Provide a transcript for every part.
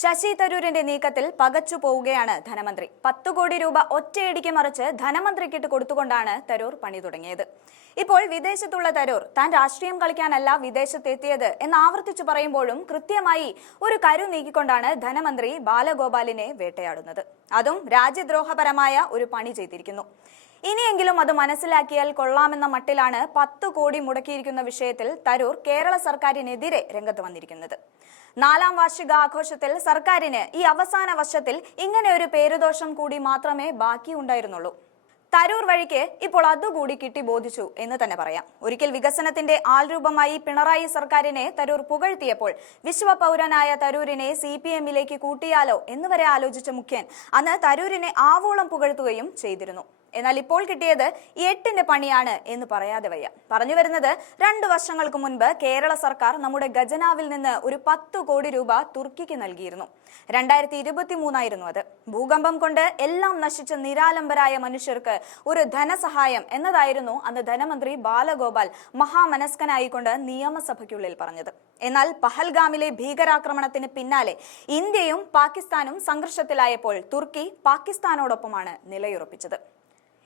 ശശി തരൂരിന്റെ നീക്കത്തിൽ പകച്ചു പോവുകയാണ് ധനമന്ത്രി. 10 കോടി രൂപ ഒറ്റയടിക്ക് മറിച്ച് ധനമന്ത്രിക്കിട്ട് കൊടുത്തുകൊണ്ടാണ് തരൂർ പണി തുടങ്ങിയത്. ഇപ്പോൾ വിദേശത്തുള്ള തരൂർ താൻ രാഷ്ട്രീയം കളിക്കാനല്ല വിദേശത്തെത്തിയത് എന്ന് ആവർത്തിച്ചു പറയുമ്പോഴും കൃത്യമായി ഒരു കരു നീക്കിക്കൊണ്ടാണ് ധനമന്ത്രി ബാലഗോപാലിനെ വേട്ടയാടുന്നത്. അതും രാജ്യദ്രോഹപരമായ ഒരു പണി ചെയ്തിരിക്കുന്നു. ഇനിയെങ്കിലും അത് മനസ്സിലാക്കിയാൽ കൊള്ളാമെന്ന മട്ടിലാണ് 10 കോടി മുടക്കിയിരിക്കുന്ന വിഷയത്തിൽ തരൂർ കേരള സർക്കാരിനെതിരെ രംഗത്ത് വന്നിരിക്കുന്നത്. 4ാം വാർഷികാഘോഷത്തിൽ സർക്കാരിന് ഈ അവസാന വർഷത്തിൽ ഇങ്ങനെ ഒരു പേരുദോഷം കൂടി മാത്രമേ ബാക്കിയുണ്ടായിരുന്നുള്ളൂ. തരൂർ വഴിക്ക് ഇപ്പോൾ അതുകൂടി കിട്ടി ബോധിച്ചു എന്ന് തന്നെ പറയാം. ഒരിക്കൽ വികസനത്തിന്റെ ആൾരൂപമായി പിണറായി സർക്കാരിനെ തരൂർ പുകഴ്ത്തിയപ്പോൾ വിശ്വപൗരനായ തരൂരിനെ CPM-ലേക്ക് കൂട്ടിയാലോ എന്ന് വരെ ആലോചിച്ച മുഖ്യൻ അന്ന് തരൂരിനെ ആവോളം പുകഴ്ത്തുകയും ചെയ്തിരുന്നു. എന്നാൽ ഇപ്പോൾ കിട്ടിയത് 8ന്റെ പണിയാണ് എന്ന് പറയാതെ വയ്യ. പറഞ്ഞു വരുന്നത് 2 വർഷങ്ങൾക്ക് മുൻപ് കേരള സർക്കാർ നമ്മുടെ ഖജനാവിൽ നിന്ന് ഒരു 10 കോടി രൂപ തുർക്കിക്ക് നൽകിയിരുന്നു. 2023 ആയിരുന്നു അത്. ഭൂകമ്പം കൊണ്ട് എല്ലാം നശിച്ച നിരാലംബരായ മനുഷ്യർക്ക് ഒരു ധനസഹായം എന്നതായിരുന്നു അന്ന് ധനമന്ത്രി ബാലഗോപാൽ മഹാമനസ്കനായിക്കൊണ്ട് നിയമസഭയ്ക്കുള്ളിൽ പറഞ്ഞത്. എന്നാൽ പഹൽഗാമിലെ ഭീകരാക്രമണത്തിന് പിന്നാലെ ഇന്ത്യയും പാകിസ്ഥാനും സംഘർഷത്തിലായപ്പോൾ തുർക്കി പാകിസ്ഥാനോടൊപ്പമാണ് നിലയുറപ്പിച്ചത്.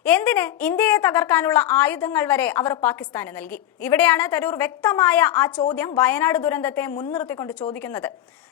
എന്തിന്? ഇന്ത്യയെ തകർക്കാനുള്ള ആയുധങ്ങൾ വരെ അവർ പാകിസ്ഥാന് നൽകി. ഇവിടെയാണ് തരൂർ വ്യക്തമായ ആ ചോദ്യം വയനാട് ദുരന്തത്തെ മുൻനിർത്തിക്കൊണ്ട് ചോദിക്കുന്നത്.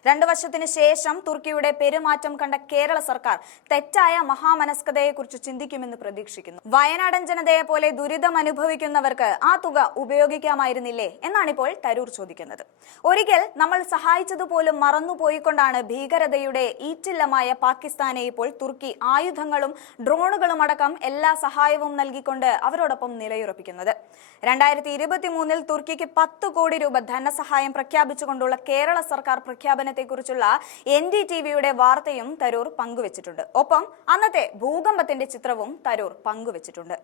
2 വർഷത്തിന് ശേഷം തുർക്കിയുടെ പെരുമാറ്റം കണ്ട കേരള സർക്കാർ തെറ്റായ മഹാമനസ്കതയെക്കുറിച്ച് ചിന്തിക്കുമെന്ന് പ്രതീക്ഷിക്കുന്നു. വയനാടൻ ജനതയെ പോലെ ദുരിതം അനുഭവിക്കുന്നവർക്ക് ആ തുക ഉപയോഗിക്കാമായിരുന്നില്ലേ എന്നാണിപ്പോൾ തരൂർ ചോദിക്കുന്നത്. ഒരിക്കൽ നമ്മൾ സഹായിച്ചതുപോലും മറന്നുപോയിക്കൊണ്ടാണ് ഭീകരതയുടെ ഈറ്റില്ലമായ പാകിസ്ഥാനെ ഇപ്പോൾ തുർക്കി ആയുധങ്ങളും ഡ്രോണുകളും അടക്കം എല്ലാ സഹായവും നൽകിക്കൊണ്ട് അവരോടൊപ്പം നിലയുറപ്പിക്കുന്നത്. 2023 തുർക്കിക്ക് 10 കോടി രൂപ ധനസഹായം പ്രഖ്യാപിച്ചുകൊണ്ടുള്ള കേരള സർക്കാർ പ്രഖ്യാപനത്തെക്കുറിച്ചുള്ള NDTVയുടെ വാർത്തയും തരൂർ പങ്കുവച്ചിട്ടുണ്ട്. ഒപ്പം അന്നത്തെ ഭൂകമ്പത്തിന്റെ ചിത്രവും തരൂർ പങ്കുവച്ചിട്ടുണ്ട്.